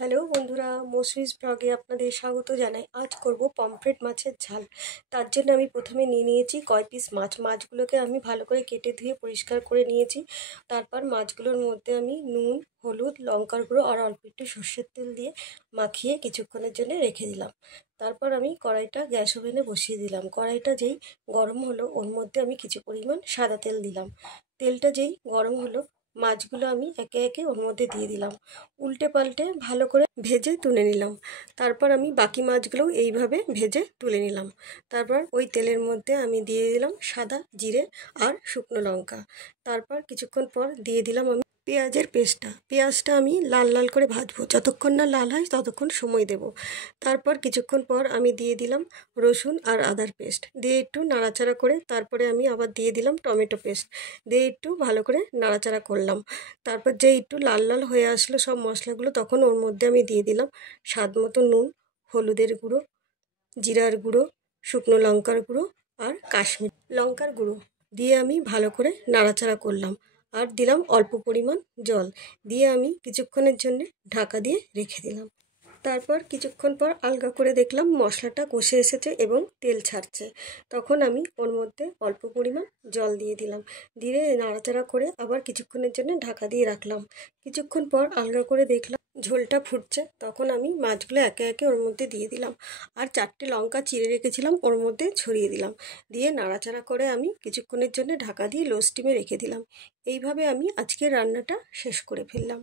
Hello বন্ধুরা, মৌসুমীস ব্লগে আপনাদের স্বাগত জানাই। আজ করব পমফ্রেট মাছের ঝাল। তার জন্য আমি প্রথমে নিয়ে নিয়েছি কয় পিস মাছ। মাছগুলোকে আমি ভালো করে কেটে ধুয়ে পরিষ্কার করে নিয়েছি। তারপর মাছগুলোর মধ্যে আমি নুন, হলুদ, লঙ্কার গুঁড়ো আর অল্প একটু সর্ষের তেল দিয়ে মাখিয়ে কিছুক্ষণের জন্য রেখে দিলাম। তারপর আমি কড়াইটা গ্যাস ওভেনে বসিয়ে দিলাম। কড়াইটা যেই গরম হলো ওর মধ্যে আমি কিছু পরিমাণ সাদা তেল দিলাম। তেলটা যেই গরম হলো মাছগুলো আমি একে একে ওর মধ্যে দিয়ে দিলাম। উল্টে পাল্টে ভালো করে ভেজে তুলে নিলাম। তারপর আমি বাকি মাছগুলোও এইভাবে ভেজে তুলে নিলাম। তারপর ওই তেলের মধ্যে আমি দিয়ে দিলাম সাদা জিরে আর শুকনো লঙ্কা। তারপর কিছুক্ষণ পর দিয়ে দিলাম আমি পেঁয়াজের পেস্টটা। পেঁয়াজটা আমি লাল লাল করে ভাজবো, যতক্ষণ না লাল হয় ততক্ষণ সময় দেব। তারপর কিছুক্ষণ পর আমি দিয়ে দিলাম রসুন আর আদার পেস্ট, দিয়ে একটু নাড়াচাড়া করে তারপরে আমি আবার দিয়ে দিলাম টমেটো পেস্ট, দিয়ে একটু ভালো করে নাড়াচাড়া করলাম। তারপর যে একটু লাল লাল হয়ে আসলো সব মশলাগুলো, তখন ওর মধ্যে আমি দিয়ে দিলাম স্বাদ মতো নুন, হলুদের গুঁড়ো, জিরার গুঁড়ো, শুকনো লঙ্কার গুঁড়ো আর কাশ্মীর লঙ্কার গুঁড়ো দিয়ে আমি ভালো করে নাড়াচাড়া করলাম। আর দিলাম অল্প পরিমাণ জল, দিয়ে আমি কিছুক্ষণের জন্য ঢাকা দিয়ে রেখে দিলাম। তারপর কিছুক্ষণ পর আলগা করে দেখলাম মশলাটা কষে এসেছে এবং তেল ছাড়ছে। তখন আমি ওর মধ্যে অল্প পরিমাণ জল দিয়ে দিলাম, দিয়ে নাড়াচাড়া করে আবার কিছুক্ষণের জন্য ঢাকা দিয়ে রাখলাম। কিছুক্ষণ পর আলগা করে দেখলাম ঝোলটা ফুটছে, তখন আমি মাছগুলো একে একে ওর মধ্যে দিয়ে দিলাম আর 4টে লঙ্কা চিড়ে রেখেছিলাম ওর মধ্যে ছড়িয়ে দিলাম। দিয়ে নাড়াচাড়া করে আমি কিছুক্ষণের জন্য ঢাকা দিয়ে লো স্টিমে রেখে দিলাম। এইভাবে আমি আজকের রান্নাটা শেষ করে ফেললাম।